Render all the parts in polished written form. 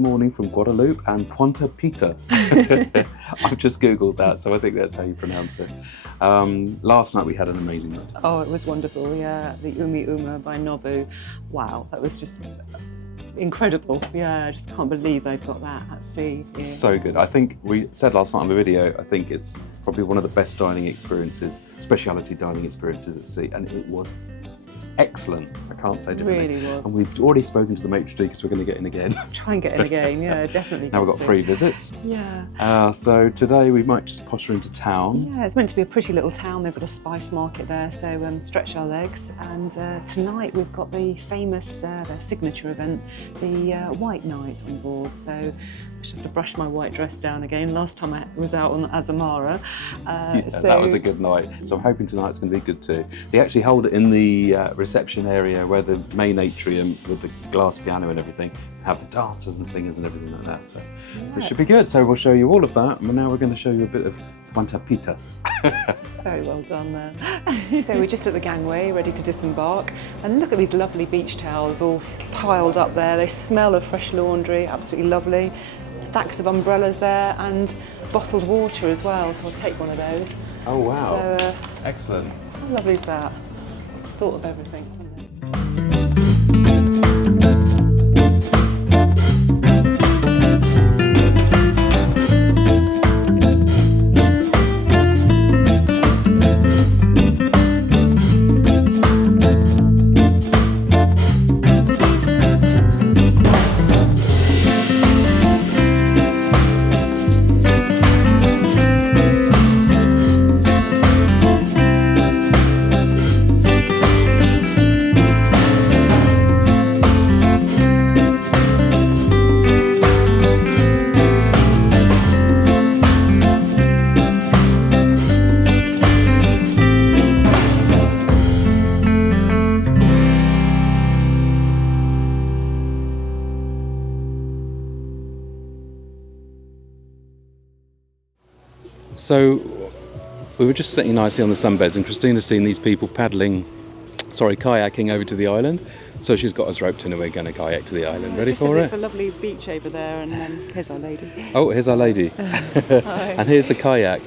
morning from Guadeloupe and Puente Pita. I've just Googled that, so I think that's how you pronounce it. Last night we had an amazing night. Oh, it was wonderful, yeah. The Umi Uma by Nobu. Wow, that was just incredible. Yeah, I just can't believe they've got that at sea. Yeah. So good. I think we said last night on the video, I think it's probably one of the best dining experiences, speciality dining experiences at sea, and it was excellent. I can't say differently. It really was. And we've already spoken to the maitre d' because we're going to get in again. Try and get in again, yeah, definitely. Now we've got free visits. Yeah. So today we might just potter into town. Yeah, it's meant to be a pretty little town. They've got a spice market there, so stretch our legs. And tonight we've got the famous, their signature event, the White Night on board. So I should have to brush my white dress down again. Last time I was out on Azamara. That was a good night. So I'm hoping tonight's going to be good too. They actually hold it in the reception area where the main atrium with the glass piano and everything, have the dancers and singers and everything like that. So it should be good. So we'll show you all of that. And now we're going to show you a bit of Puente Pita. Very well done there. So we're just at the gangway, ready to disembark. And look at these lovely beach towels all piled up there. They smell of fresh laundry, absolutely lovely. Stacks of umbrellas there and bottled water as well, so I'll take one of those. Oh wow, so, excellent. How lovely is that? Thought of everything. So we were just sitting nicely on the sunbeds and Christina's seen these people kayaking over to the island. So she's got us roped in and we're going to kayak to the island. Ready for it? There's a lovely beach over there and here's Our Lady. Oh, here's Our Lady. And here's the kayak.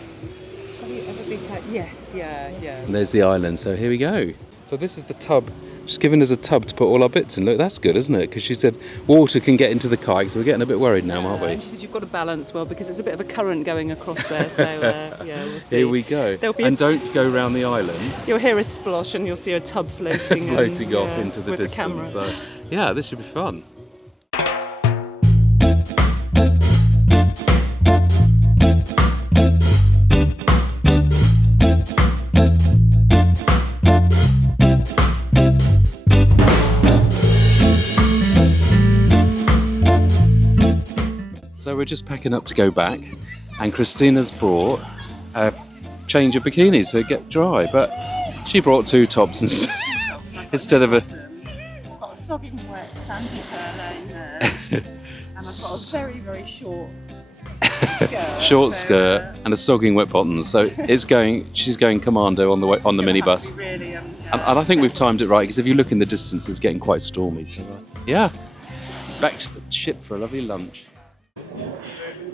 Have you ever been kayak? Yes, yeah. And there's the island, so here we go. So this is the tub. She's given us a tub to put all our bits in. Look, that's good, isn't it? Because she said water can get into the kayak, so we're getting a bit worried now, aren't we? And she said you've got to balance well because there's a bit of a current going across there, so we'll see. Here we go. And don't go round the island. You'll hear a splosh and you'll see a tub floating off into the distance. The camera. So, yeah, this should be fun. So we're just packing up to go back, and Christina's brought a change of bikinis to get dry, but she brought two tops instead of a... I've got a sogging wet sandy curler there, and I've got a very, very short skirt and a sogging wet bottoms. So she's going commando on the minibus. Really, and I think we've timed it right, because if you look in the distance, it's getting quite stormy. So yeah, back to the ship for a lovely lunch.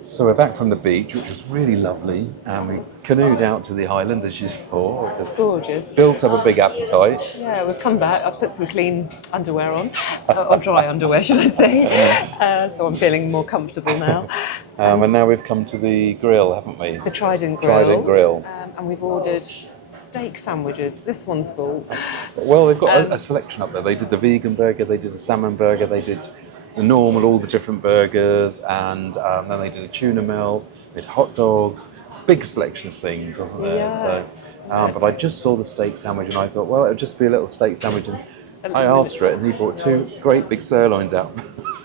So we're back from the beach, which was really lovely, and we canoed out to the island, as you saw. It's gorgeous. Built up a big appetite. Yeah, we've come back. I've put some clean underwear on, or dry underwear, should I say. So I'm feeling more comfortable now. And now we've come to the grill, haven't we? The Trident Grill. Trident Grill. And we've ordered steak sandwiches. This one's full. Well, they've got a selection up there. They did the vegan burger, they did a salmon burger, they did the normal, all the different burgers, and then they did a tuna melt, they did hot dogs, big selection of things, wasn't there? Yeah. So, but I just saw the steak sandwich and I thought, well, it would just be a little steak sandwich, and I asked for it and he brought two great big sirloins out,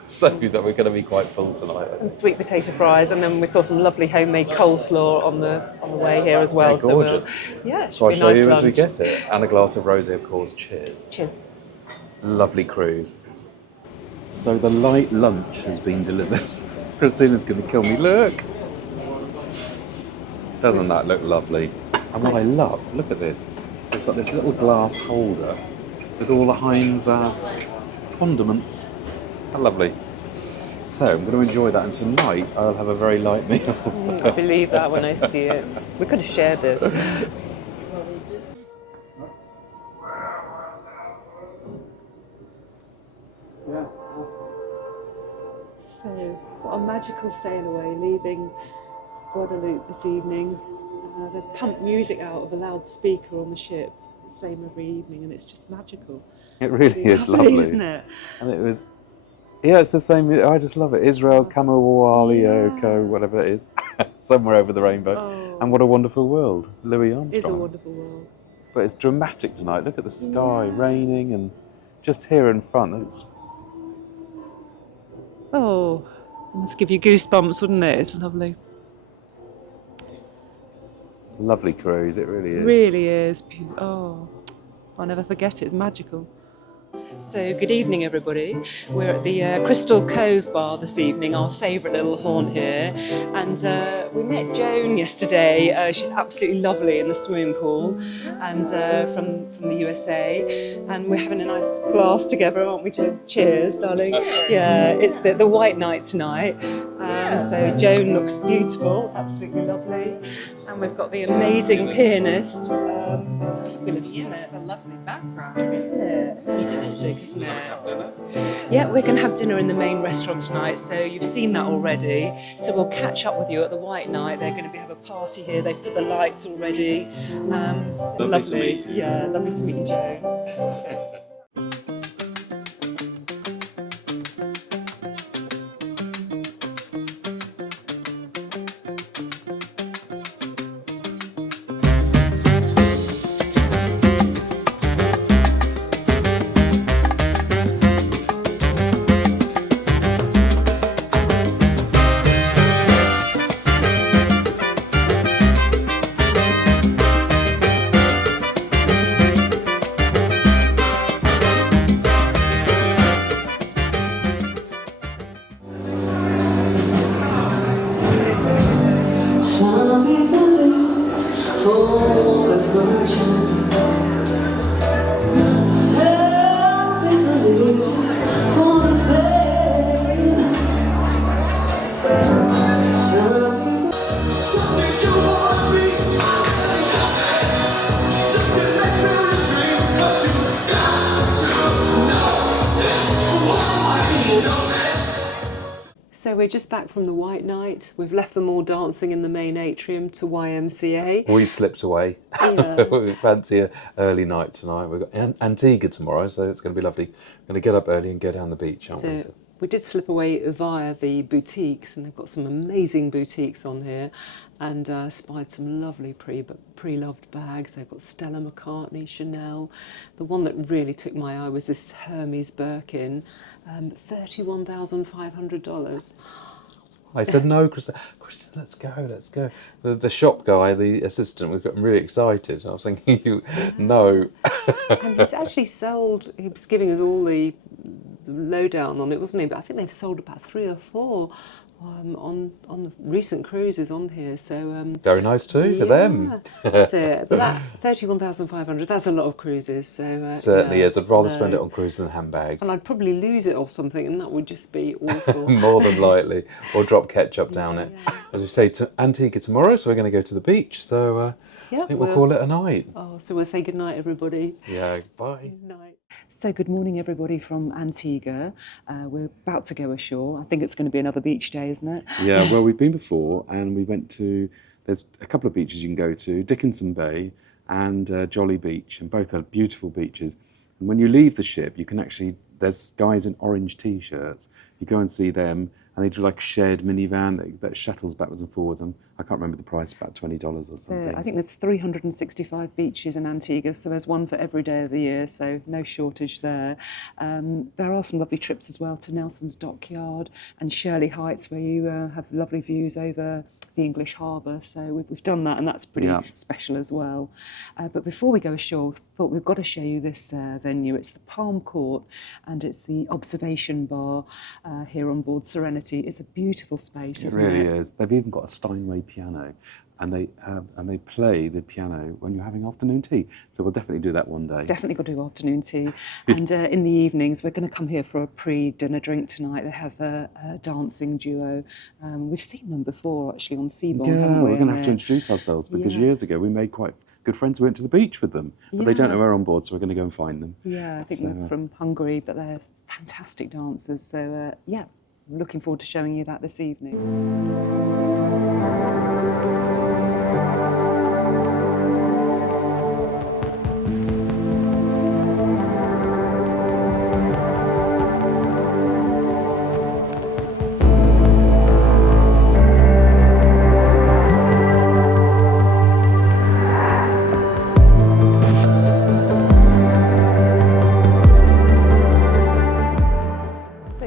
so that we're going to be quite full tonight. And sweet potato fries, and then we saw some lovely homemade coleslaw on the way here as well. They're gorgeous. So I'll show you lunch. as we get it, and a glass of rosé, of course. Cheers. Cheers. Lovely cruise. So the light lunch has been delivered. Christina's going to kill me. Look! Doesn't that look lovely? And what I love, look at this. They've got this little glass holder with all the Heinz condiments. How lovely. So I'm going to enjoy that, and tonight I'll have a very light meal. I believe that when I see it. We could have shared this. So, what a magical sail away, leaving Guadeloupe this evening. They pump music out of a loudspeaker on the ship, the same every evening, and it's just magical. It really is lovely, isn't it? And it was, yeah, it's the same. I just love it. Israel, Kamawalioko, whatever it is, somewhere over the rainbow. Oh. And what a wonderful world, Louis Armstrong. It is a wonderful world. But it's dramatic tonight. Look at the sky, raining, and just here in front. It's it must give you goosebumps, wouldn't it? It's lovely. lovely cruise. It really is. Really is. I'll never forget it. It's magical. So, good evening, everybody. We're at the Crystal Cove bar this evening, our favourite little haunt here. And we met Joan yesterday. She's absolutely lovely in the swimming pool, and from the USA. And we're having a nice glass together, aren't we, Joan? Cheers, darling. Yeah, it's the white night tonight. So Joan looks beautiful, absolutely lovely. And we've got the amazing pianist. It's fabulous, isn't it? It's a lovely background. Isn't it? It's fantastic, isn't it? Yeah, we're going to have dinner in the main restaurant tonight, so you've seen that already. So we'll catch up with you at the White Night. They're going to have a party here. They've put the lights already. So Lovely to meet you. Yeah, lovely to meet you, Joan. Some people live for the fortune. Some people live just for the fame. Some people think you wanna be. You can make your dreams, but you got to know this one. You know that. So we're just back from the White Night. We've left them all dancing in the main atrium to YMCA. We slipped away. Yeah. We fancy an early night tonight. We've got Antigua tomorrow, so it's going to be lovely. We're going to get up early and go down the beach, aren't we? So we did slip away via the boutiques, and they've got some amazing boutiques on here, and spied some lovely pre-loved bags. They've got Stella McCartney, Chanel. The one that really took my eye was this Hermes Birkin, $31,500. I said, no, Kristen, let's go. The shop guy, the assistant, was getting really excited. I was thinking, no. And he's actually sold, he was giving us all the lowdown on it, wasn't he? But I think they've sold about 3 or 4 on the recent cruises on here. So Very nice too, for them. That's it. But that 31,500, that's a lot of cruises. So Certainly is. I'd rather spend it on cruises than handbags. And I'd probably lose it or something, and that would just be awful. More than likely. Or drop ketchup down it. As we say, to Antigua tomorrow, so we're going to go to the beach. So I think we'll call it a night. So we'll say good night, everybody. Yeah, bye. Good night. So good morning, everybody from Antigua. We're about to go ashore. I think it's going to be another beach day, isn't it? Yeah, well, we've been before, and we went to, there's a couple of beaches you can go to, Dickinson Bay and Jolly Beach, and both are beautiful beaches. And when you leave the ship, you can actually, there's guys in orange T-shirts. You go and see them, and they do like a shared minivan that shuttles backwards and forwards. And I can't remember the price, about $20 or something. I think there's 365 beaches in Antigua, so there's one for every day of the year, so no shortage there. There are some lovely trips as well to Nelson's Dockyard and Shirley Heights, where you have lovely views over the English harbour, so we've done that, and that's pretty special as well. But before we go ashore, I thought we've got to show you this venue. It's the Palm Court, and it's the observation bar here on board Serenity. It's a beautiful space, isn't it? It really is. They've even got a Steinway piano. and they play the piano when you're having afternoon tea. So we'll definitely do that one day. Definitely got to do afternoon tea. And in the evenings, we're going to come here for a pre-dinner drink tonight. They have a dancing duo. We've seen them before, actually, on Seabourn, Yeah, haven't we? we're going to have to introduce ourselves because years ago we made quite good friends. We went to the beach with them, but they don't know we're on board, so we're going to go and find them. Yeah, I think they're from Hungary, but they're fantastic dancers. So, yeah, I'm looking forward to showing you that this evening.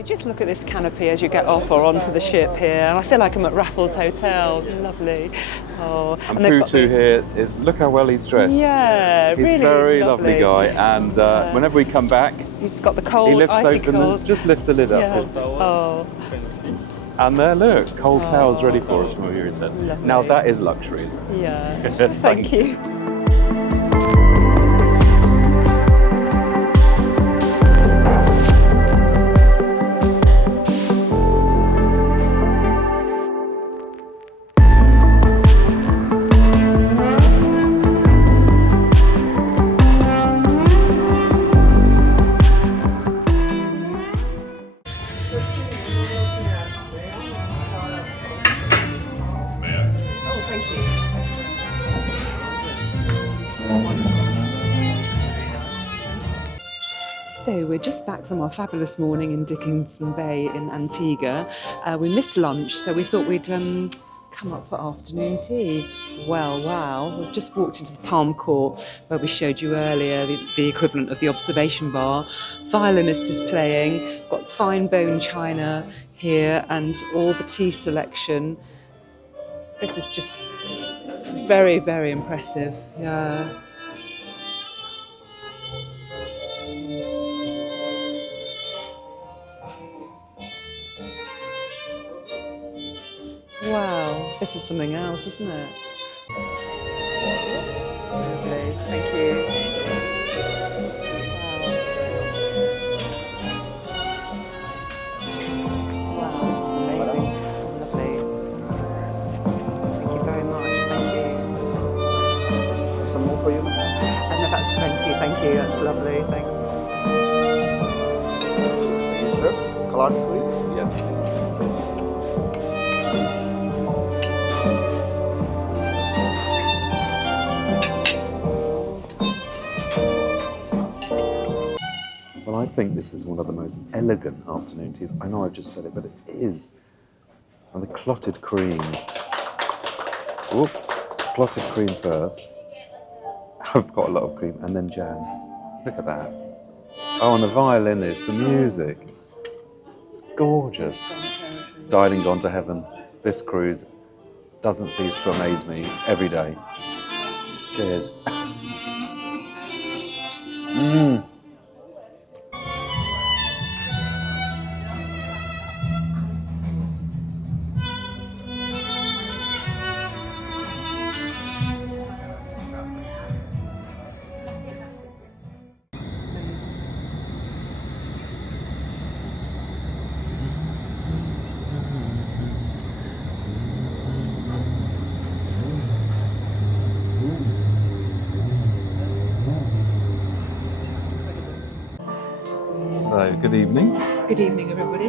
Just look at this canopy as you get off or onto the ship here, and I feel like I'm at Raffles Hotel. Lovely. Oh, and Putu here is, look how well he's dressed. Yeah, he's really a very lovely guy, and whenever we come back, he's got the cold, he lifts icy open cold. just lift the lid up. Yeah. Oh. And there, look, cold towels ready for us when we return. Lovely. Now that is luxury, isn't it? Yeah. Thank you. So we're just back from our fabulous morning in Dickinson Bay in Antigua. We missed lunch, so we thought we'd come up for afternoon tea. Well, wow, we've just walked into the Palm Court where we showed you earlier, the equivalent of the observation bar. Violinist is playing, got fine bone china here and all the tea selection. This is just very, very impressive. Yeah. Wow, this is something else, isn't it? Lovely, thank you. Wow, this is amazing. Lovely. Thank you very much, thank you. Some more for you? No, that's plenty, thank you, that's lovely, thanks. Yes, sir. Colored sweets? Yes. Well, I think this is one of the most elegant afternoon teas. I know I've just said it, but it is. And the clotted cream. Whoop, it's clotted cream first. I've got a lot of cream, and then jam. Look at that. Oh, and the violinist, the music. It's gorgeous. Died and gone to heaven. This cruise doesn't cease to amaze me every day. Cheers. So, good evening. Good evening, everybody.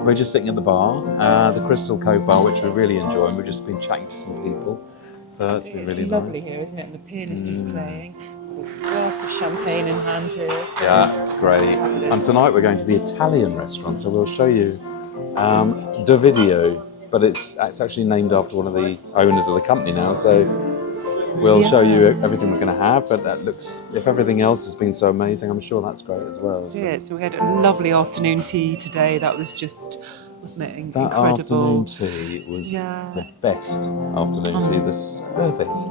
We're just sitting at the bar, the Crystal Cove bar, which we really enjoy, and we've just been chatting to some people. So it's been really lovely nice. here, isn't it? And the pianist is playing. Got a glass of champagne in hand here. So Yeah, it's great. And tonight we're going to the Italian restaurant, so we'll show you the video, but it's actually named after one of the owners of the company now, so we'll show you everything we're going to have, but that looks, if everything else has been so amazing, I'm sure that's great as well. That's it. So we had a lovely afternoon tea today. That was just, wasn't it, That incredible? afternoon tea was the best afternoon tea. The service,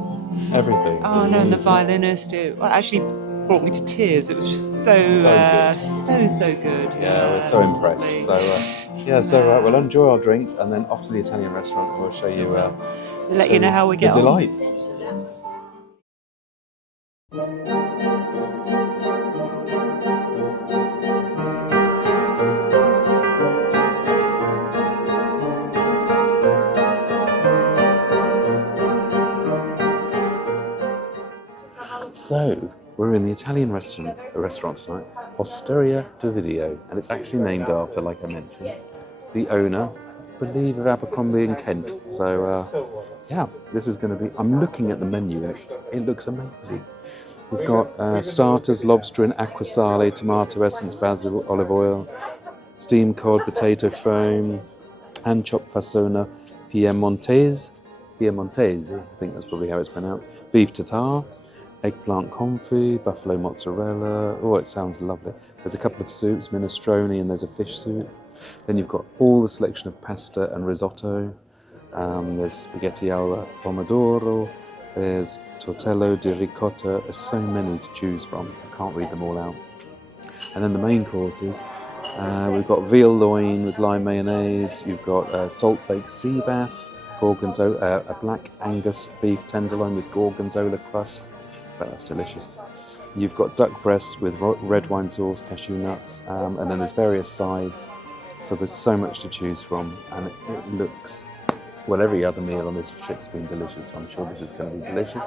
everything. Oh no, and the violinist, it actually brought me to tears. It was just so good. so good. Yeah, we're so it was impressed. lovely. So we'll enjoy our drinks and then off to the Italian restaurant and we'll show you let you know how we The get on. delight. So, we're in the Italian restaurant tonight, Osteria di Video, and it's actually named after, like I mentioned, the owner, I believe, of Abercrombie in Kent. So, yeah, this is going to be. I'm looking at the menu, and it looks amazing. We've got starters, lobster in acqua sale, tomato essence, basil, olive oil, steamed cod, potato foam, hand chopped fassona, Piemontese, I think that's probably how it's pronounced, beef tartare, eggplant confit, buffalo mozzarella. Oh, it sounds lovely. There's a couple of soups, minestrone, and there's a fish soup. Then you've got all the selection of pasta and risotto. There's spaghetti alla pomodoro. There's tortello di ricotta. There's so many to choose from. I can't read them all out. And then the main courses. We've got veal loin with lime mayonnaise. You've got salt-baked sea bass, gorgonzola, a black Angus beef tenderloin with gorgonzola crust. But that's delicious. You've got duck breasts with red wine sauce, cashew nuts, and then there's various sides. So there's so much to choose from, and it looks, well, every other meal on this ship's been delicious, so I'm sure this is going to be delicious.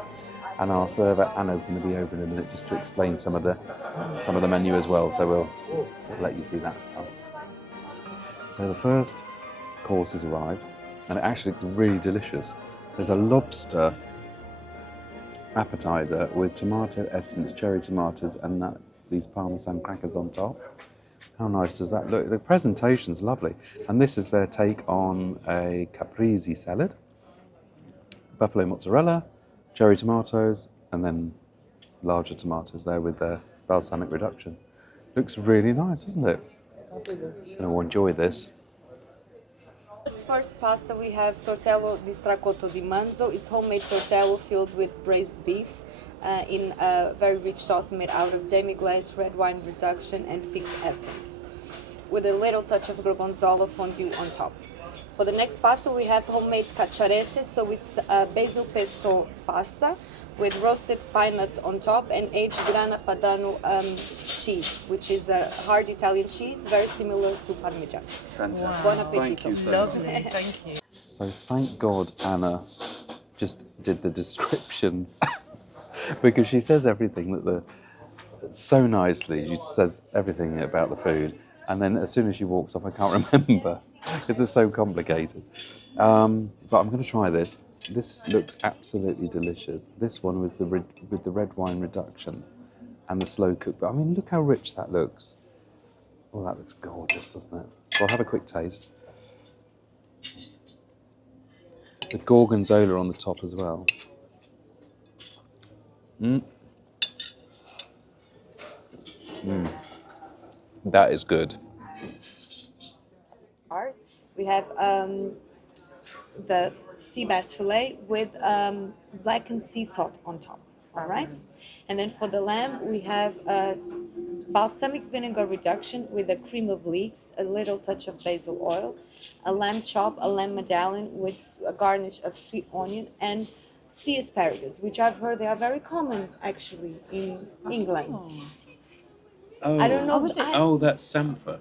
And our server Anna's going to be over in a minute just to explain some of the menu as well. So we'll let you see that as well. So the first course has arrived, and it actually looks really delicious. There's a lobster appetizer with tomato essence, cherry tomatoes, and these Parmesan crackers on top. How nice does that look? The presentation's lovely. And this is their take on a caprese salad, buffalo mozzarella, cherry tomatoes, and then larger tomatoes there with their balsamic reduction. Looks really nice, doesn't it? And I'll enjoy this. This first pasta we have tortello di stracotto di manzo. It's homemade tortello filled with braised beef in a very rich sauce made out of demi-glace, red wine reduction, and fig essence, with a little touch of gorgonzola fondue on top. For the next pasta we have homemade cacciarese, so it's basil pesto pasta with roasted pine nuts on top and aged grana padano cheese, which is a hard Italian cheese, very similar to Parmigiano. Fantastic. Buon appetito. Thank you so much. Lovely, thank you. So thank God Anna just did the description because she says everything so nicely. She says everything about the food, and then as soon as she walks off, I can't remember because it's so complicated. But I'm going to try this. This looks absolutely delicious. This one with the red wine reduction and the slow cook. But I mean, look how rich that looks. Oh, that looks gorgeous, doesn't it? So I'll have a quick taste. With gorgonzola on the top as well. That is good. We have the sea bass fillet with blackened sea salt on top, all right? And then for the lamb, we have balsamic vinegar reduction with a cream of leeks, a little touch of basil oil, a lamb chop, a lamb medallion with a garnish of sweet onion, and sea asparagus, which I've heard they are very common actually in England. Oh, I don't know. That's Sampha.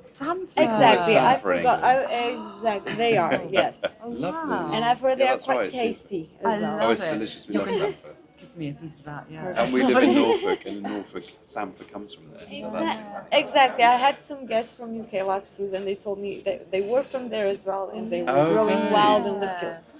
Exactly, I Sampha forgot. Exactly, they are, yes. Lovely. And I've heard they Yeah, are that's quite right, tasty I as well. love it's it. delicious. We love Sampha. Give me a piece of that, yeah. And we live in Norfolk, and in Norfolk, Sampha comes from there. So that's Exactly. I had some guests from UK last cruise, and they told me that they were from there as well, and they were growing wild in the fields.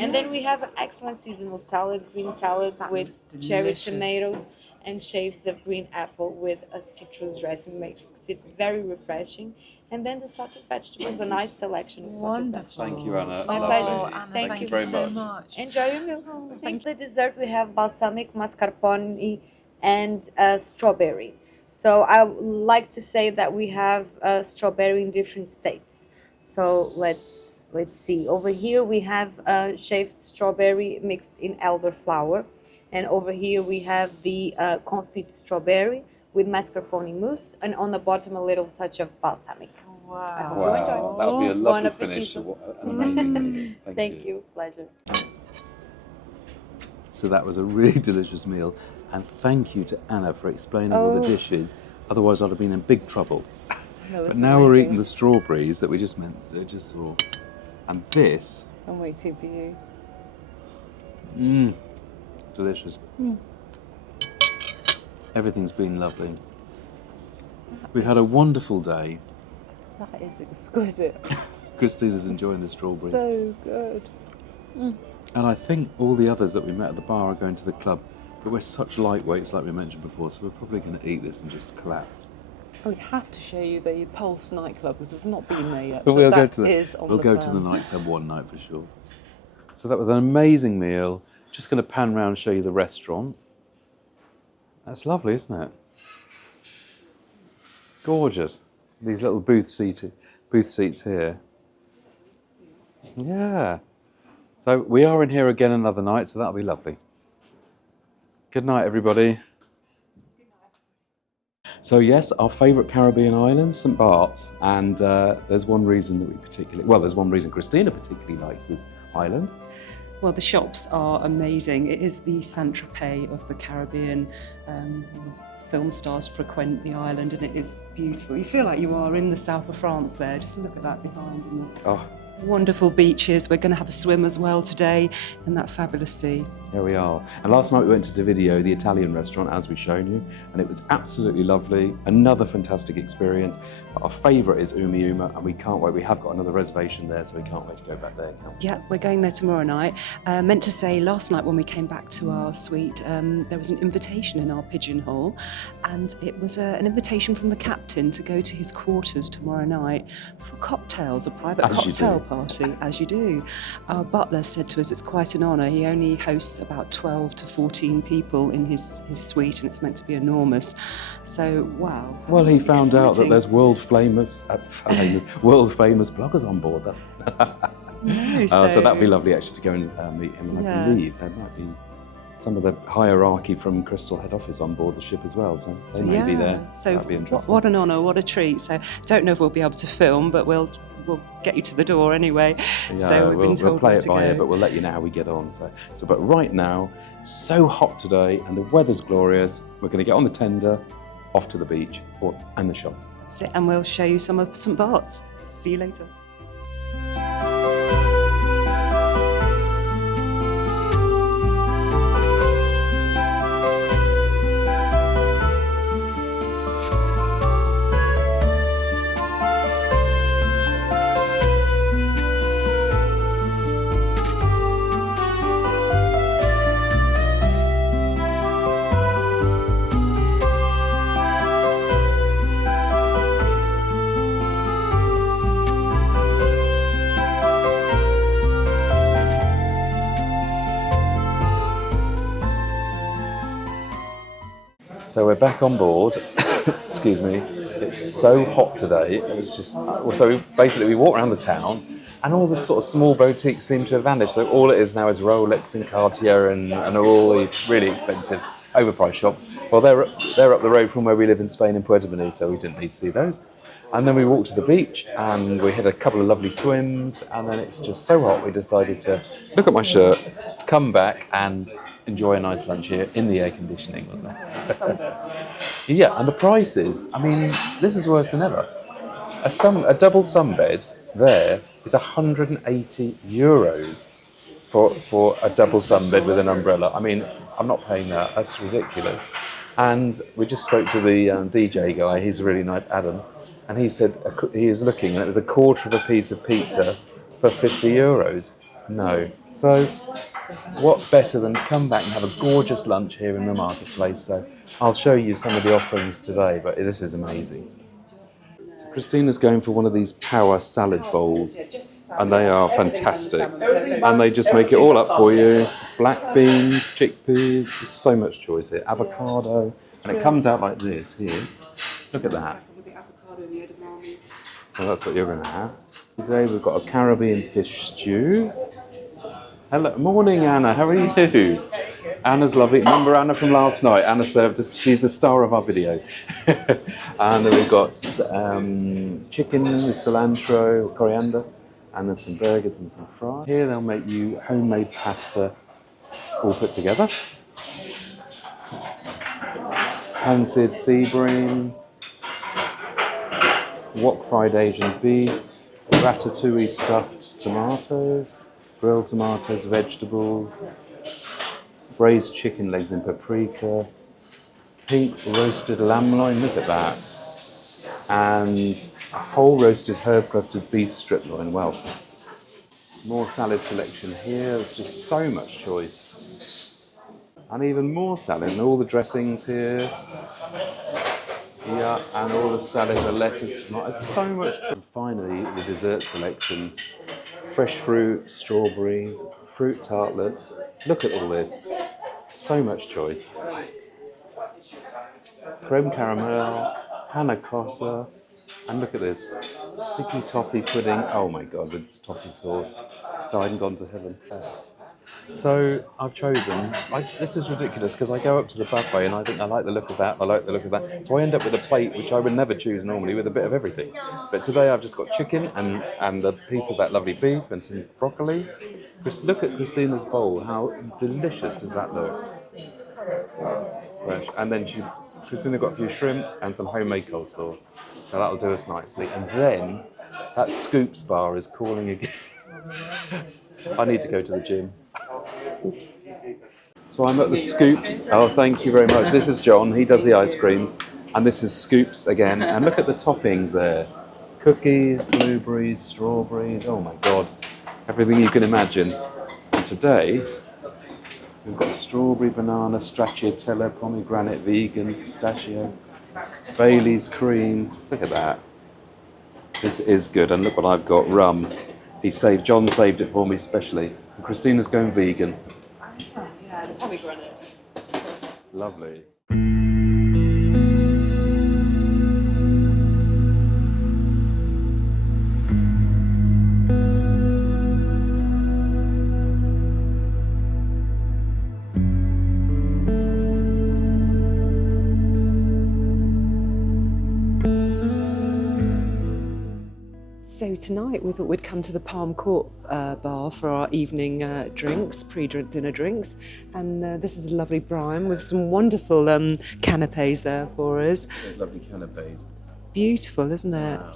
And then we have an excellent seasonal salad, green salad with looks cherry delicious. tomatoes and shaves of green apple with a citrus dressing, makes it very refreshing. And then the sauteed vegetables, a nice selection of sauteed vegetables. Thank you, Anna. My Lovely. pleasure. Anna, Thank you very so much. much. Enjoy your meal. Thank you. The dessert we have balsamic mascarpone and strawberry. So I would like to say that we have strawberry in different states. So let's see. Over here we have shaved strawberry mixed in elderflower, and over here we have the confit strawberry with mascarpone mousse, and on the bottom a little touch of balsamic. Wow. Wow, that would be a Buon lovely appetito. finish to an amazing meal. Thank you. Pleasure. So that was a really delicious meal. And thank you to Anna for explaining all the dishes. Otherwise, I'd have been in big trouble. But now we're eating the strawberries that we just saw. And this. I'm waiting for you. Delicious. Everything's been lovely. We've had a wonderful day. That is exquisite. Christina's enjoying the strawberries. So good. And I think all the others that we met at the bar are going to the club. But we're such lightweights, like we mentioned before, so we're probably going to eat this and just collapse. We have to show you the Pulse nightclub because we've not been there yet. But So we'll that go to is on we'll the go plan. to the nightclub one night for sure. So that was an amazing meal. Just going to pan round and show you the restaurant. That's lovely, isn't it? Gorgeous. These little booth seats here. Yeah. So we are in here again another night, so that'll be lovely. Good night, everybody. So yes, our favourite Caribbean island, St Bart's, and there's one reason that there's one reason Christina particularly likes this island. Well, the shops are amazing. It is the Saint-Tropez of the Caribbean. Film stars frequent the island and it is beautiful. You feel like you are in the south of France there. Just look at that behind you. Oh, Wonderful beaches. We're going to have a swim as well today in that fabulous sea. here we are. And last night we went to Dividio, the Italian restaurant, as we've shown you, and it was absolutely lovely. Another fantastic experience. But our favourite is Umi Uma, and we can't wait. We have got another reservation there, so we can't wait to go back there. Yeah, we're going there tomorrow night. Meant to say, last night when we came back to our suite, there was an invitation in our pigeonhole, and it was an invitation from the captain to go to his quarters tomorrow night for cocktails, a private cocktail party, as you do. Our butler said to us it's quite an honour. He only hosts about 12 to 14 people in his suite, and it's meant to be enormous. So, wow. Well, he found out that there's world famous bloggers on board. So that'd be lovely actually to go and meet him. And I believe there might be some of the hierarchy from Crystal head office on board the ship as well. So they may be there. So that'd be interesting. what an honour, what a treat. So don't know if we'll be able to film, but we'll get you to the door anyway. Yeah, so we'll play it by ear, but we'll let you know how we get on. But right now, so hot today and the weather's glorious. We're going to get on the tender, off to the beach and the shops. That's it, and we'll show you some of St Bart's. See you later. So we're back on board. Excuse me. It's so hot today. It was just so basically we walked around the town, and all the sort of small boutiques seem to have vanished. So all it is now is Rolex and Cartier and all these really expensive, overpriced shops. Well, they're up the road from where we live in Spain in Puerto Banús, so we didn't need to see those. And then we walked to the beach, and we had a couple of lovely swims. And then it's just so hot, we decided to look at my shirt, come back, and enjoy a nice lunch here in the air conditioning, wasn't it? Yeah, and the prices, I mean, this is worse than ever. A double sunbed there is €180 for a double sunbed with an umbrella. I mean, I'm not paying that, that's ridiculous. And we just spoke to the DJ guy, he's really nice, Adam, and he said he was looking and it was a quarter of a piece of pizza for €50. No. So what better than come back and have a gorgeous lunch here in the marketplace. So I'll show you some of the offerings today, but this is amazing. So Christina's going for one of these power salad bowls, and they are fantastic. And they just make it all up for you. Black beans, chickpeas, there's so much choice here. Avocado, and it comes out like this here. Look at that. So that's what you're going to have. Today we've got a Caribbean fish stew. Hello, morning Anna, how are you? Anna's lovely. Remember Anna from last night? Anna served us, she's the star of our video. And then we've got chicken with cilantro, coriander, and there's some burgers and some fries. Here they'll make you homemade pasta all put together. Pan-seared sea bream, wok fried Asian beef, ratatouille stuffed tomatoes, grilled tomatoes, vegetables, braised chicken legs in paprika, pink roasted lamb loin, look at that, and a whole roasted herb crusted beef strip loin, Welsh. More salad selection here, there's just so much choice. And even more salad, and all the dressings here. Yeah, and all the salad, the lettuce, tomatoes, so much. And finally, the dessert selection. Fresh fruit, strawberries, fruit tartlets. Look at all this. So much choice. Creme caramel, panna cotta, and look at this. Sticky toffee pudding. Oh my God, with this toffee sauce. Died and gone to heaven. So I've chosen, this is ridiculous because I go up to the buffet and I think I like the look of that, I like the look of that. So I end up with a plate which I would never choose normally with a bit of everything. But today I've just got chicken and a piece of that lovely beef and some broccoli. Look at Christina's bowl, how delicious does that look? Fresh. And then Christina got a few shrimps and some homemade coleslaw. So that'll do us nicely. And then that Scoops bar is calling again. I need to go to the gym. So I'm at the Scoops. Oh, thank you very much. This is John. He does the ice creams. And this is Scoops again. And look at the toppings there. Cookies, blueberries, strawberries. Oh my God. Everything you can imagine. And today, we've got strawberry, banana, stracciatella, pomegranate, vegan, pistachio, Bailey's cream. Look at that. This is good. And look what I've got. Rum. John saved it for me specially. And Christina's going vegan. Yeah, the pomegranate. Lovely. So tonight we thought we'd come to the Palm Court bar for our evening drinks, pre-dinner drinks, and this is a lovely brine with some wonderful canapes there for us. There's lovely canapes. Beautiful, isn't it? Wow.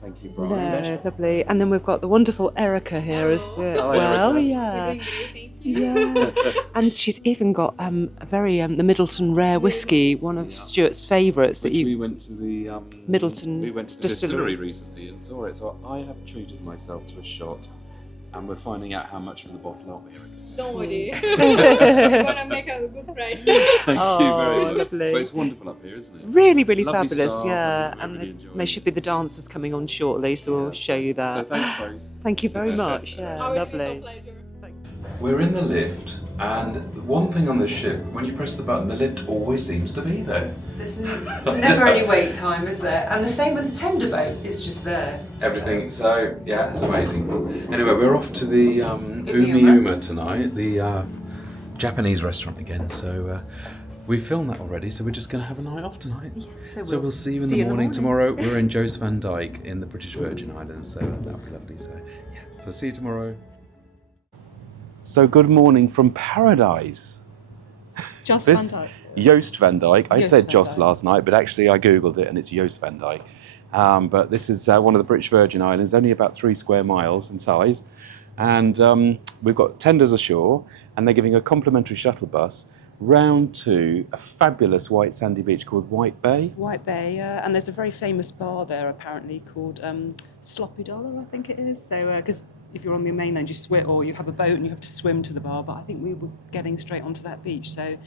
Thank you, Brian. Yeah, lovely. And then we've got the wonderful Erica here as well. Erica. Yeah. Yeah, and she's even got a very the Middleton Rare Whiskey, one of Stuart's favourites. That We went to the Middleton We went to the distillery recently and saw it. So I have treated myself to a shot, and we're finding out how much of the bottle, aren't we, Erica? Don't worry. We're gonna make a good price. Thank you very much. Lovely. But it's wonderful up here, isn't it? Really, really Lovely fabulous. staff, Yeah, and I and really enjoy there it. should be the dancers coming on shortly, so we'll show you that. So thanks both. Thank you very much. Yeah, lovely. We're in the lift, and one thing on the ship, when you press the button, the lift always seems to be there. There's never any wait time, is there? And the same with the tender boat, it's just there. Everything, so yeah, it's amazing. Anyway, we're off to the Umi Uma tonight, the Japanese restaurant again. So we filmed that already, so we're just going to have a night off tonight. Yeah, so we'll see you in the morning tomorrow. We're in Jost Van Dyke in the British Virgin Islands, so that'll be lovely. So yeah, so see you tomorrow. So good morning from paradise. Jost Van Dyke. Joost Van Dyke. I Joost said Van Jost Dyke. last night, but actually I googled it and it's Joost Van Dyke. But this is one of the British Virgin Islands, only about 3 square miles in size. And we've got tenders ashore, and they're giving a complimentary shuttle bus round to a fabulous white sandy beach called White Bay. White Bay, and there's a very famous bar there apparently called Sloppy Dollar, I think it is. So, because if you're on the mainland, you swim, or you have a boat and you have to swim to the bar. But I think we were getting straight onto that beach. So, and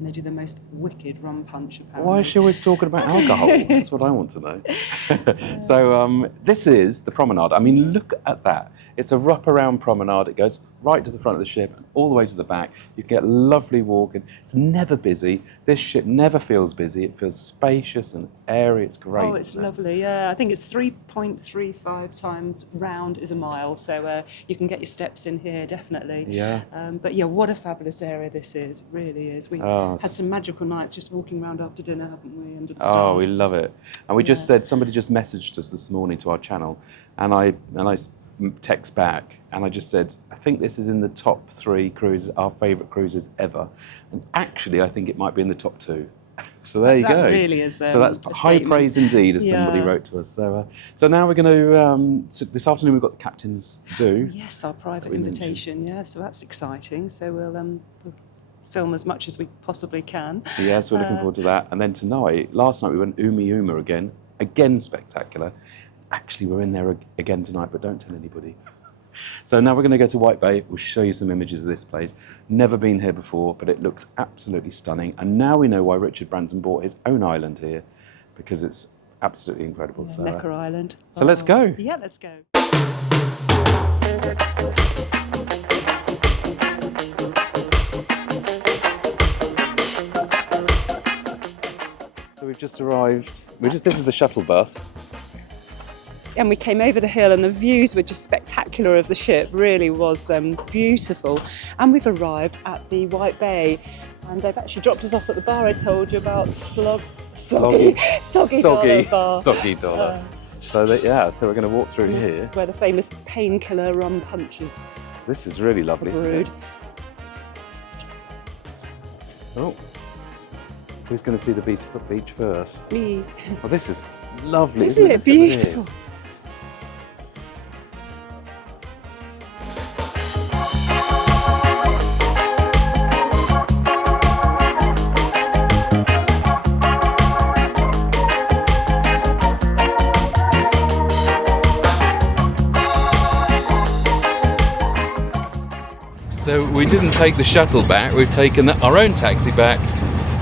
they do the most wicked rum punch apparently. Why is she always talking about alcohol? That's what I want to know. So this is the promenade. I mean, look at that. It's a wrap-around promenade. It goes right to the front of the ship and all the way to the back. You get lovely walking. It's never busy. This ship never feels busy. It feels spacious and airy. It's great. Oh, it's lovely. Yeah, I think it's 3.35 times round is a mile. So you can get your steps in here, definitely. Yeah. But yeah, what a fabulous area this is. It really is. We had some magical nights just walking around after dinner, haven't we? Under the stars. Oh, we love it. And we just said, somebody just messaged us this morning to our channel, and I text back, and I just said, I think this is in the top 3 cruises, our favourite cruises ever. And actually, I think it might be in the top 2. So there you That go. really is, so that's a high statement. praise indeed, as somebody Yeah. wrote to us. So now we're going to, so this afternoon we've got the captain's do. Yes, our private we mentioned. invitation. Yeah, so that's exciting. So we'll film as much as we possibly can. Yeah, so we're looking forward to that. And then tonight, last night we went Uma again spectacular. Actually, we're in there again tonight, but don't tell anybody. So now we're going to go to White Bay. We'll show you some images of this place. Never been here before, but it looks absolutely stunning. And now we know why Richard Branson bought his own island here, because it's absolutely incredible. Yeah, so, Necker Island. So let's go. Yeah, let's go. So we've just arrived. This is the shuttle bus. And we came over the hill and the views were just spectacular of the ship, really was beautiful. And we've arrived at the White Bay and they've actually dropped us off at the bar I told you about, soggy dollar. So we're going to walk through here. Where the famous painkiller rum punches This is really lovely. are brewed. Oh, who's going to see the beach first? Me. Oh, this is lovely. Isn't it Look at this. beautiful? So we didn't take the shuttle back, we've taken our own taxi back,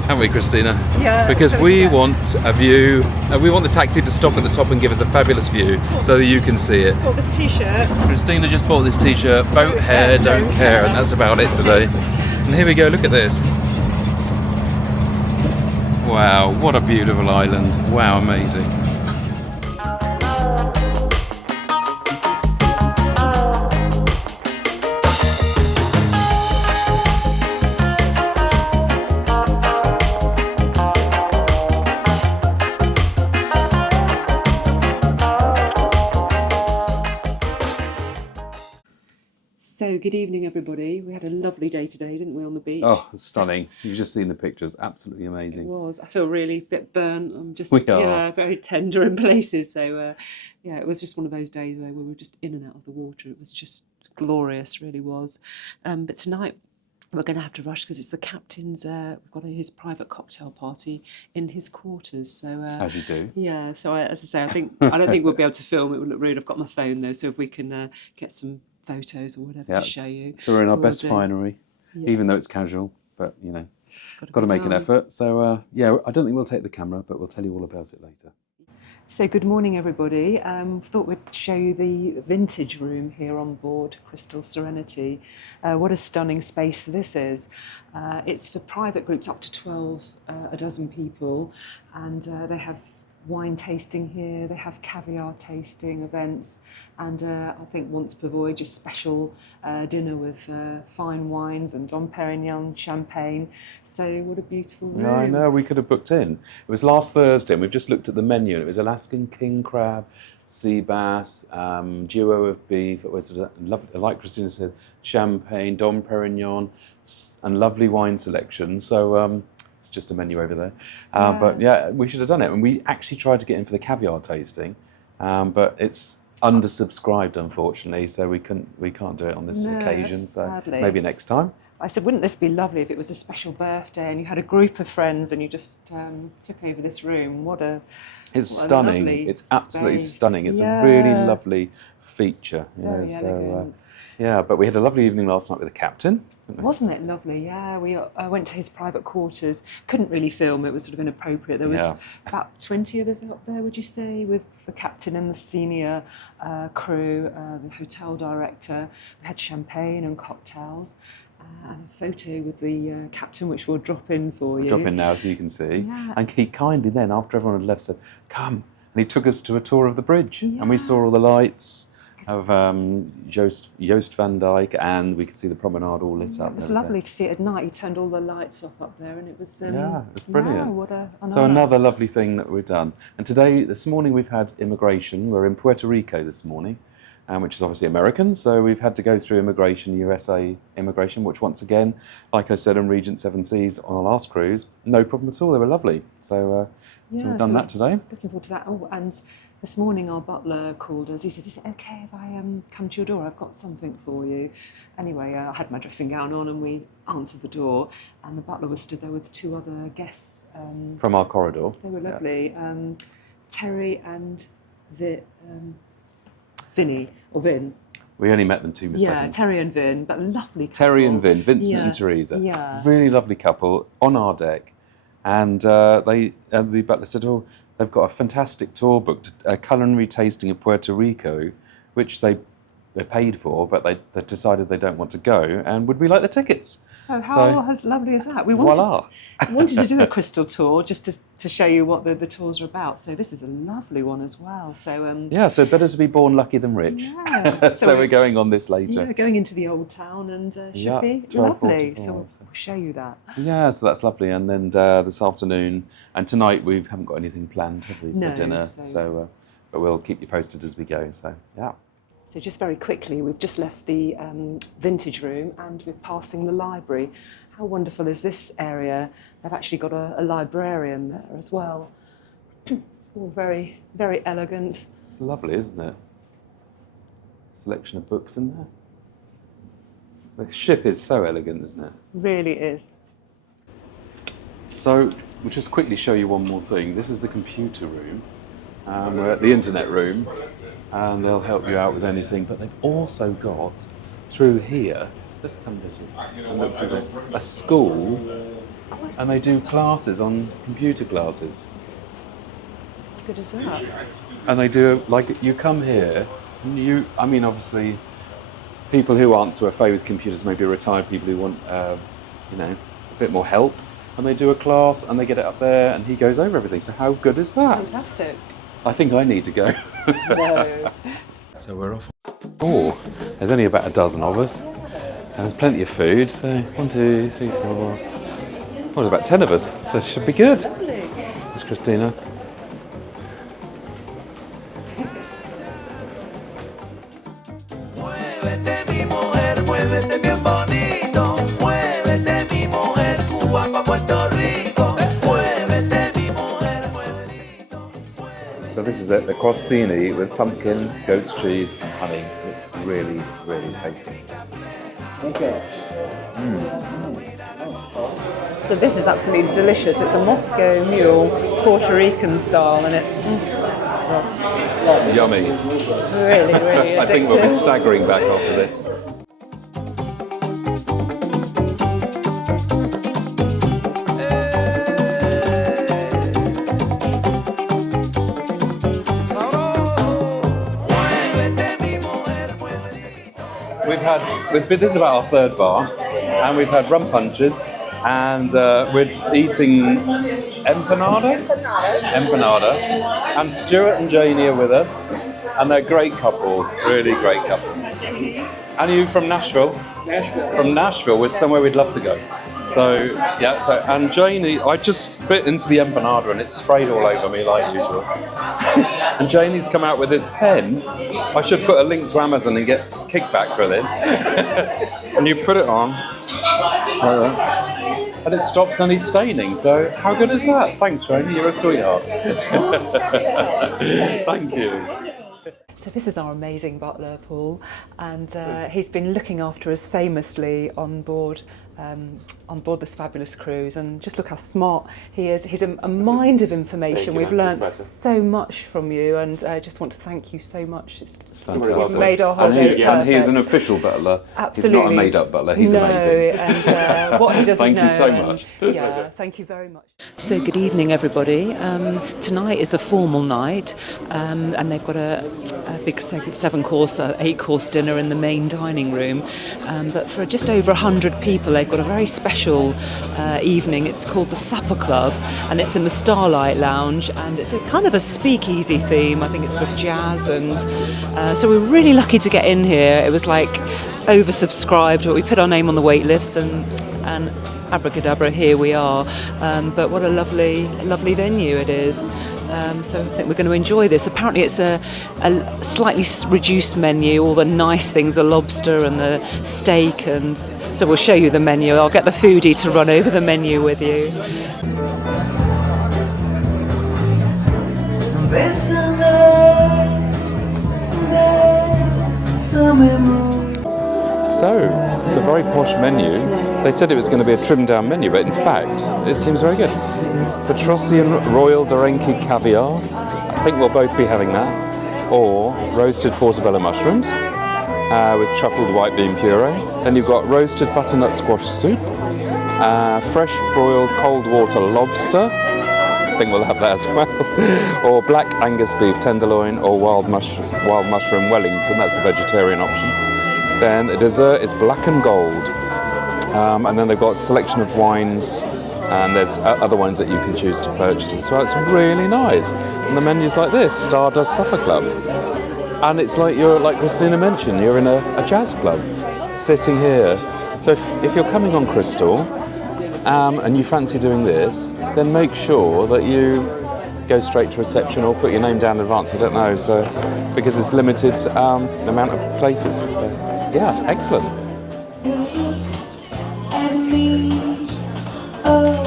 haven't we, Christina? Yeah. Because so we yeah. want a view, we want the taxi to stop at the top and give us a fabulous view so that you can see it. Bought this t-shirt. Christina just bought this t-shirt, boat hair, don't care, and that's about it today. And here we go, look at this. Wow, what a beautiful island. Wow, amazing. So good evening everybody. We had a lovely day today, didn't we, on the beach? Oh, it's stunning. You've just seen the pictures, absolutely It amazing. was. I feel really a bit burnt. I'm just We are. very tender in places. So it was just one of those days where we were just in and out of the water. It was just glorious, really was. But tonight we're going to have to rush because it's the captain's. We've got his private cocktail party in his quarters. So As you do. yeah. So as I say, I don't think we'll be able to film. It would look rude. I've got my phone though, so if we can get some photos or whatever to show you. So we're in our we'll best do. finery, Yeah. even though it's casual, but you know, It's got to be make an done. effort. So yeah, I don't think we'll take the camera, but we'll tell you all about it later. So good morning everybody. Thought we'd show you the vintage room here on board Crystal Serenity. What a stunning space this is. It's for private groups up to 12, a dozen people, and they have wine tasting here, they have caviar tasting events, and I think once per voyage a special dinner with fine wines and Dom Perignon champagne. So what a beautiful room. No, I know, we could have booked in. It was last Thursday and we've just looked at the menu and it was Alaskan king crab, sea bass, duo of beef, it was lovely, like Christina said, champagne, Dom Perignon, and lovely wine selection. So it's just a menu over there. But yeah, we should have done it. And we actually tried to get in for the caviar tasting, but it's undersubscribed unfortunately, so we can't do it on this occasion. So sadly. maybe next time. I said, wouldn't this be lovely if it was a special birthday and you had a group of friends and you just took over this room? It's What a stunning. lovely It's absolutely space. stunning. It's Yeah. a really lovely feature. You Very know, elegant. yeah, but we had a lovely evening last night with the captain. Didn't we? Wasn't it lovely? Yeah, we went to his private quarters. Couldn't really film, it was sort of inappropriate. There was Yeah. about 20 of us up there, would you say, with the captain and the senior crew, the hotel director. We had champagne and cocktails. And a photo with the captain, which we'll drop in for you. Drop in now so you can see. Yeah. And he kindly then, after everyone had left, said, "Come." And he took us to a tour of the bridge. And we Yeah. saw all the lights of Joost van Dyke, and we could see the promenade all lit up. It was and lovely everything. to see it at night. He turned all the lights off up there, and it was Yeah, it was brilliant. Wow, what an So honour. another lovely thing that we've done. And this morning we've had immigration. We're in Puerto Rico this morning. which is obviously American. So we've had to go through immigration, USA immigration, which once again, like I said on Regent Seven Seas on our last cruise, no problem at all. They were lovely. So, so we've done that today. Looking forward to that. Oh, and this morning our butler called us. He said, "Is it okay if I come to your door? I've got something for you." Anyway, I had my dressing gown on and we answered the door, and the butler was stood there with 2 other guests. From our corridor. They were lovely. Terry and Vinny, or Vin. We only met them 2 Yeah, seconds. Terry and Vin, but lovely couple. Terry and Vin, Vincent Yeah, and Teresa. yeah. Really lovely couple on our deck. And the butler said, oh, they've got a fantastic tour booked, a culinary tasting of Puerto Rico, which they paid for, but they decided they don't want to go. And would we like the tickets? So how lovely is that? We wanted, Voila. wanted to do a crystal tour just to show you what the tours are about. So this is a lovely one as well. So Yeah, so better to be born lucky than rich. Yeah. So we're going on this later. Yeah, going into the old town and should Yeah, be 12:44, lovely. So we'll so. show you that. Yeah, so that's lovely. And then this afternoon and tonight we haven't got anything planned, have we, for No, dinner? so- But we'll keep you posted as we go. So yeah. So just very quickly, we've just left the vintage room and we're passing the library. How wonderful is this area? They've actually got a librarian there as well. All very, very elegant. It's lovely, isn't it? Selection of books in there. The ship is so elegant, isn't it? Really is. So we'll just quickly show you one more thing. This is the computer room. We're at the internet room, and they'll help you out with anything. But they've also got through here. Just come visit and look through there. A school, and they do classes on computer classes. How good is that? And they do, like, you come here, and I mean, obviously, people who aren't so au fait with computers, maybe retired people who want, you know, a bit more help, and they do a class, and they get it up there, and he goes over everything. So how good is that? Fantastic. I think I need to go. No. So we're off. Oh, there's only about a dozen of us, and there's plenty of food. So 1, 2, 3, 4. Well, there's about 10 of us, so it should be good. Lovely. There's Christina. Muévete mi mujer, muévete bien bonito. Muévete mi mujer, Cuba pa' Puerto Rico. Muévete mi mujer, muévete. So this is it, the crostini with pumpkin, goat's cheese and honey. It's really, really tasty. So this is absolutely delicious. It's a Moscow mule, Puerto Rican style, and it's Yummy. really, really addictive. I think we'll be staggering back after this. This is about our 3rd bar, and we've had rum punches, and we're eating empanada, and Stuart and Janie are with us, and they're a great couple, really great couple. And you from Nashville? From Nashville, which is somewhere we'd love to go. So yeah, and Janie, I just bit into the empanada and it sprayed all over me like usual. And Janie's come out with this pen. I should put a link to Amazon and get kickback for this. And you put it on, and it stops any staining. So how good is that? Thanks, Janie, you're a sweetheart. Thank you. So this is our amazing butler, Paul, and he's been looking after us famously on board this fabulous cruise. And just look how smart he is. He's a mine of information. Thank you, We've man. learnt It's a pleasure. so much from you, and I just want to thank you so much. It's Fantastic. made our And holiday and he's an perfect. official butler. Absolutely. He's not a made-up butler. He's no, amazing. and what he doesn't Thank know. you so much. And, yeah, thank you very much. So good evening, everybody. Tonight is a formal night, and they've got a big 7-course, 8-course dinner in the main dining room. But for just over 100 people, they've got a very special evening. It's called the Supper Club, and it's in the Starlight Lounge, and it's a kind of a speakeasy theme. I think it's sort of jazz, and so we're really lucky to get in here. It was like oversubscribed, but we put our name on the wait list, and and abracadabra, here we are. But what a lovely venue it is. So I think we're going to enjoy this. Apparently it's a slightly reduced menu. All the nice things, the lobster and the steak, and so we'll show you the menu. I'll get the foodie to run over the menu with you. So, it's a very posh menu. They said it was going to be a trimmed down menu, but in fact, it seems very good. Petrosian Royal Darenki Caviar. I think we'll both be having that. Or roasted portobello mushrooms with truffled white bean puree. Then you've got roasted butternut squash soup, fresh broiled cold water lobster. I think we'll have that as well. Or black Angus beef tenderloin, or wild mushroom Wellington. That's the vegetarian option. Then the dessert is black and gold. And then they've got a selection of wines, and there's other wines that you can choose to purchase. So it's really nice. And the menu's like this: Stardust Supper Club. And it's like like Christina mentioned, you're in a jazz club, sitting here. So if you're coming on Crystal, and you fancy doing this, then make sure that you go straight to reception or put your name down in advance. I don't know, so because it's limited amount of places. So yeah, excellent. And me, oh,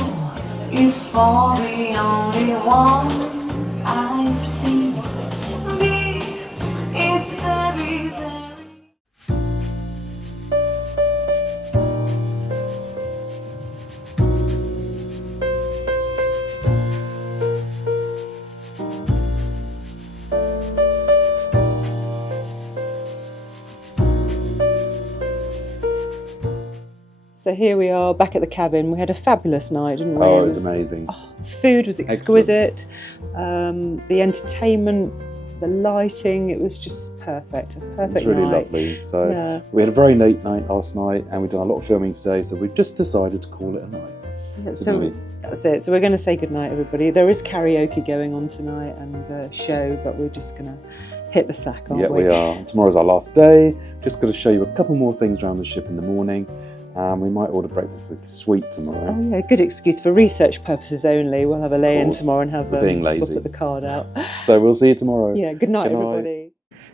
is for the only one I see. Me is very, very. So here we are back at the cabin. We had a fabulous night, didn't we? Oh, it was amazing. Food was exquisite. The entertainment, the lighting, it was just perfect. A perfect It's really night. lovely. So Yeah. we had a very late night last night, and we've done a lot of filming today, so we've just decided to call it a night. Yeah, Good so night. that's it. So we're going to say goodnight, everybody. There is karaoke going on tonight and a show, but we're just going to hit the sack, aren't Yeah, we are. Tomorrow's our last day. Just got to show you a couple more things around the ship in the morning. We might order breakfast at the suite tomorrow. Oh yeah, good excuse for research purposes only. We'll have a lay-in course. tomorrow and have We're being lazy. We'll put the card out. So we'll see you tomorrow. Yeah, good night, Good night. everybody.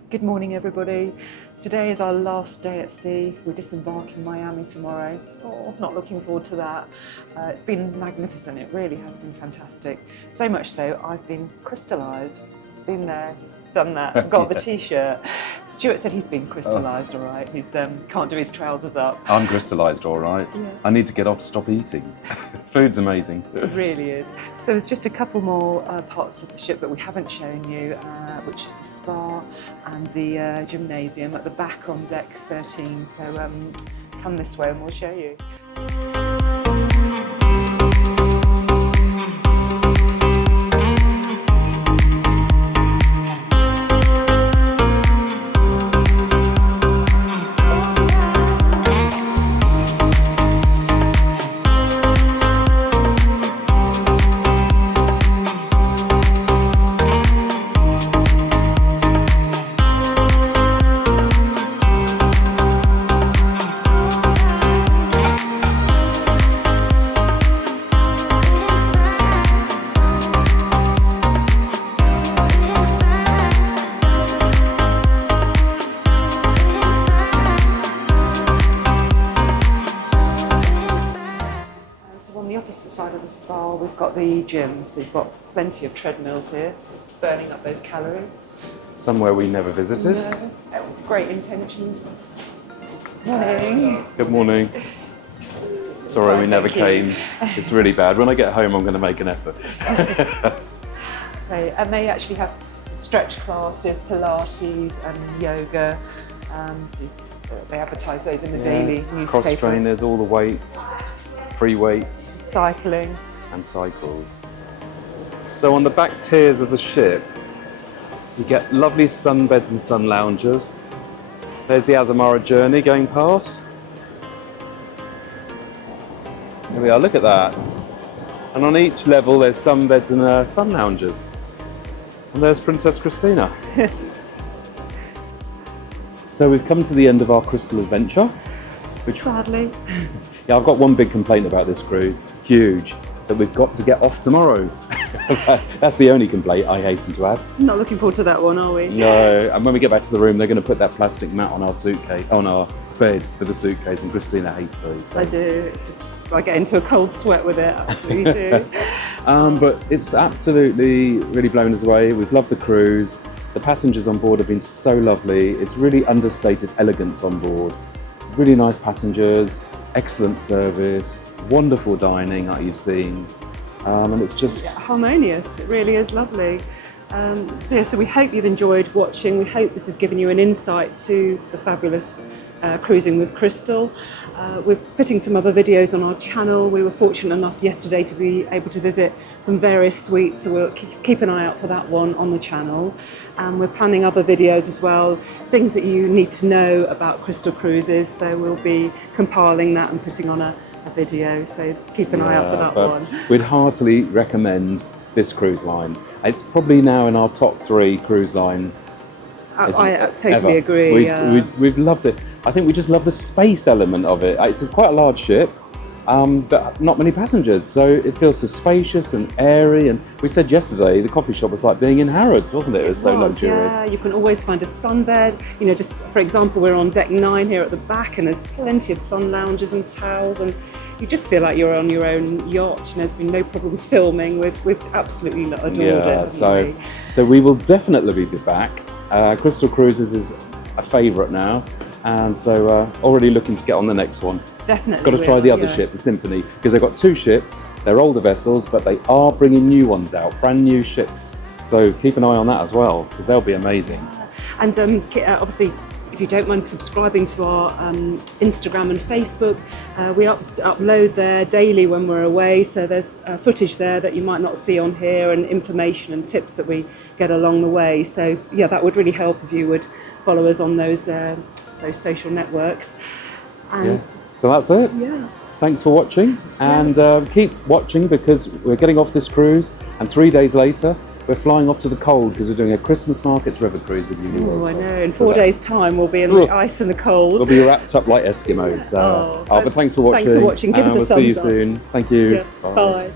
Good morning, everybody. Today is our last day at sea. We disembark in Miami tomorrow. Oh, not looking forward to that. It's been magnificent. It really has been fantastic. So much so, I've been crystallised. Been there, done that, got the t-shirt. Stuart said he's been crystallised, all right. He's can't do his trousers up. I'm crystallised, all right. Yeah. I need to get off to stop eating. Food's amazing. It really is. So there's just a couple more parts of the ship that we haven't shown you, which is the spa and the gymnasium at the back on deck 13. So come this way and we'll show you. Side of the spa, we've got the gym, so we've got plenty of treadmills here, burning up those calories. Somewhere we never visited. Great intentions. Morning. Good morning. Sorry, we never came. It's really bad. When I get home, I'm going to make an effort. Okay, and they actually have stretch classes, Pilates and yoga. So they advertise those in the daily newspaper. Cross trainers, all the weights, free weights. Cycling. And cycle. So on the back tiers of the ship, you get lovely sunbeds and sun loungers. There's the Azamara Journey going past. Here we are, look at that. And on each level there's sunbeds and sun loungers. And there's Princess Christina. So we've come to the end of our Crystal adventure. Sadly. Yeah, I've got one big complaint about this cruise, huge, that we've got to get off tomorrow. That's the only complaint I hasten to add. Not looking forward to that one, are we? No, and when we get back to the room, they're going to put that plastic mat on our suitcase, on our bed for the suitcase, and Christina hates those. So. I do. I get into a cold sweat with it, absolutely do. But it's absolutely really blown us away. We've loved the cruise. The passengers on board have been so lovely. It's really understated elegance on board. Really nice passengers, excellent service, wonderful dining like you've seen. And it's just harmonious. It really is lovely. So we hope you've enjoyed watching. We hope this has given you an insight to the fabulous cruising with Crystal. We're putting some other videos on our channel. We were fortunate enough yesterday to be able to visit some various suites, so we'll keep an eye out for that one on the channel. And we're planning other videos as well, things that you need to know about Crystal Cruises, so we'll be compiling that and putting on a video, so keep an eye out for that one. We'd heartily recommend this cruise line. It's probably now in our top 3 cruise lines. I totally agree. We've loved it. I think we just love the space element of it. It's quite a large ship, but not many passengers, so it feels so spacious and airy. And we said yesterday the coffee shop was like being in Harrods, wasn't it? It was so luxurious. Yeah, you can always find a sunbed. You know, just for example, we're on deck 9 here at the back, and there's plenty of sun lounges and towels, and you just feel like you're on your own yacht. You know, there's been no problem filming. We've absolutely adored it. So we will definitely be back. Crystal Cruises is a favourite now, and so already looking to get on the next one. Definitely. Got to try the other ship, the Symphony, because they've got 2 ships. They're older vessels, but they are bringing new ones out, brand new ships. So keep an eye on that as well, because they'll be amazing. And obviously, if you don't mind subscribing to our Instagram and Facebook, we upload there daily when we're away, so there's footage there that you might not see on here, and information and tips that we get along the way. So yeah, that would really help if you would follow us on those social networks. And so that's it. Yeah. Thanks for watching, and keep watching, because we're getting off this cruise, and 3 days later we're flying off to the cold, because we're doing a Christmas markets river cruise with you. Oh, I know. In 4 days' time, we'll be in the ice and the cold. We'll be wrapped up like Eskimos. But thanks for watching. Thanks for watching. Give us a we'll thumbs see you up. soon. Thank you. Yeah. Bye.